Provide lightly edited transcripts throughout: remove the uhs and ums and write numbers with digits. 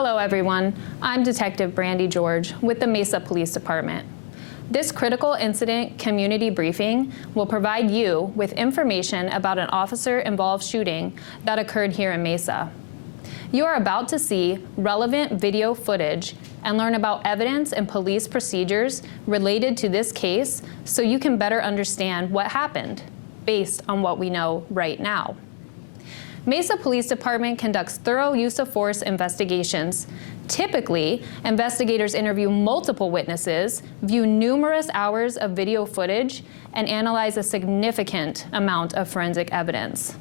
Hello everyone, I'm Detective Brandy George with the Mesa Police Department. This critical incident community briefing will provide you with information about an officer-involved shooting that occurred here in Mesa. You are about to see relevant video footage and learn about evidence and police procedures related to this case so you can better understand what happened based on what we know right now. Mesa Police Department conducts thorough use of force investigations. Typically, investigators interview multiple witnesses, view numerous hours of video footage, and analyze a significant amount of forensic evidence.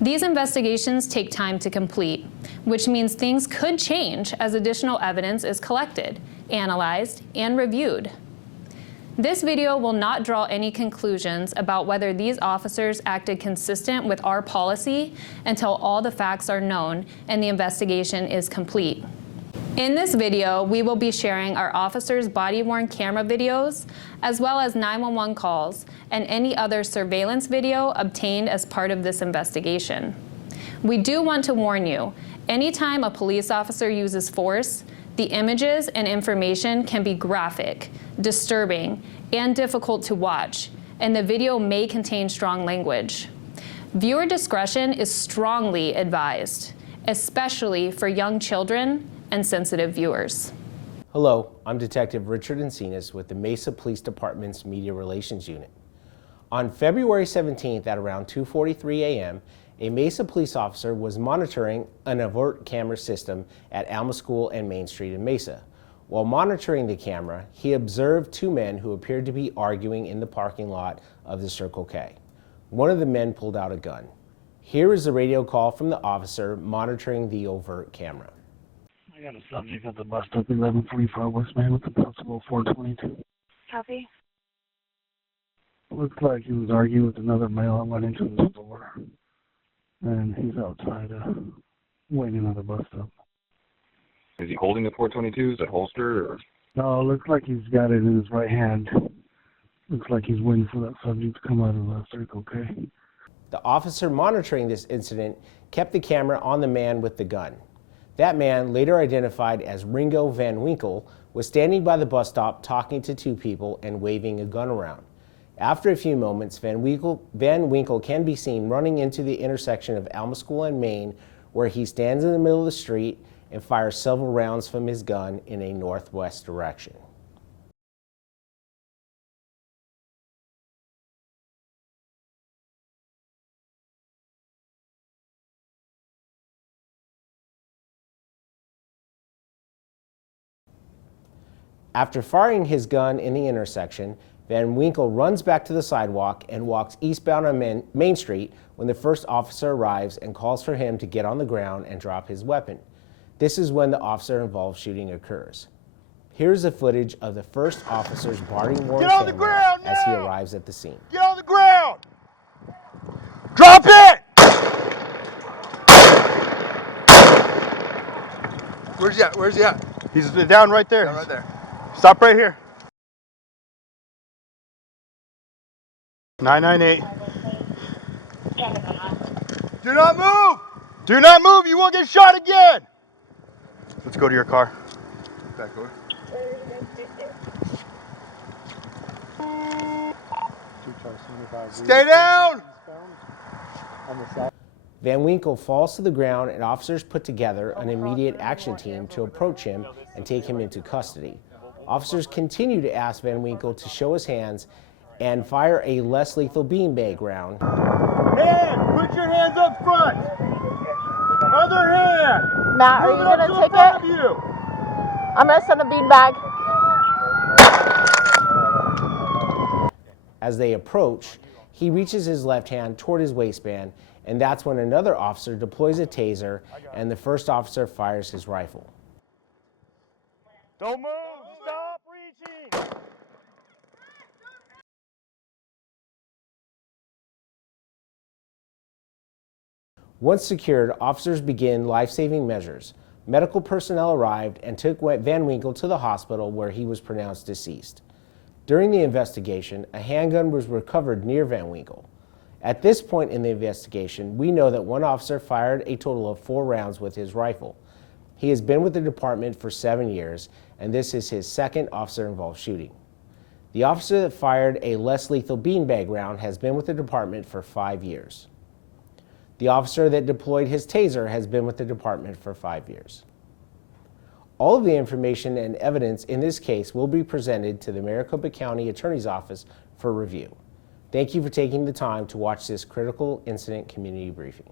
These investigations take time to complete, which means things could change as additional evidence is collected, analyzed, and reviewed. This video will not draw any conclusions about whether these officers acted consistent with our policy until all the facts are known and the investigation is complete. In this video, we will be sharing our officers' body-worn camera videos, as well as 911 calls and any other surveillance video obtained as part of this investigation. We do want to warn you, anytime a police officer uses force, the images and information can be graphic, disturbing, and difficult to watch, and the video may contain strong language. Viewer discretion is strongly advised, especially for young children and sensitive viewers. Hello, I'm Detective Richard Encinas with the Mesa Police Department's Media Relations Unit. On February 17th at around 2:43 a.m., a Mesa police officer was monitoring an overt camera system at Alma School and Main Street in Mesa. While monitoring the camera, he observed two men who appeared to be arguing in the parking lot of the Circle K. One of the men pulled out a gun. Here is the radio call from the officer monitoring the overt camera. I got a subject at the bus stop 1145 West Main with the possible 422. Copy. Looks like he was arguing with another male and went into the store. And he's outside waiting at the bus stop. Is he holding the 422? Is it holstered or? No, looks like he's got it in his right hand. Looks like he's waiting for that subject to come out of the Circle K. The officer monitoring this incident kept the camera on the man with the gun. That man, later identified as Ringo Van Winkle, was standing by the bus stop talking to two people and waving a gun around. After a few moments, Van Winkle can be seen running into the intersection of Alma School and Main, where he stands in the middle of the street and fires several rounds from his gun in a northwest direction. After firing his gun in the intersection, Van Winkle runs back to the sidewalk and walks eastbound on Main Street when the first officer arrives and calls for him to get on the ground and drop his weapon. This is when the officer-involved shooting occurs. Here's the footage of the first officer's body-worn camera as he arrives at the scene. Get on the ground! Drop it! Where's he at? Where's he at? He's down right there. Down right there. Stop right here. 998. Do not move! Do not move! You will get shot again! Let's go to your car. Back over. Stay down! Van Winkle falls to the ground and officers put together an immediate action team to approach him and take him into custody. Officers continue to ask Van Winkle to show his hands and fire a less lethal beanbag round. Hand! Put your hands up front! Other hand! Matt, are you going to take it? I'm going to send a beanbag. As they approach, he reaches his left hand toward his waistband, and that's when another officer deploys a taser and the first officer fires his rifle. Don't move! Stop reaching! Once secured, officers begin life-saving measures. Medical personnel arrived and took Van Winkle to the hospital where he was pronounced deceased. During the investigation, a handgun was recovered near Van Winkle. At this point in the investigation, we know that one officer fired a total of 4 rounds with his rifle. He has been with the department for 7 years, and this is his second officer-involved shooting. The officer that fired a less lethal beanbag round has been with the department for 5 years. The officer that deployed his taser has been with the department for 5 years. All of the information and evidence in this case will be presented to the Maricopa County Attorney's Office for review. Thank you for taking the time to watch this critical incident community briefing.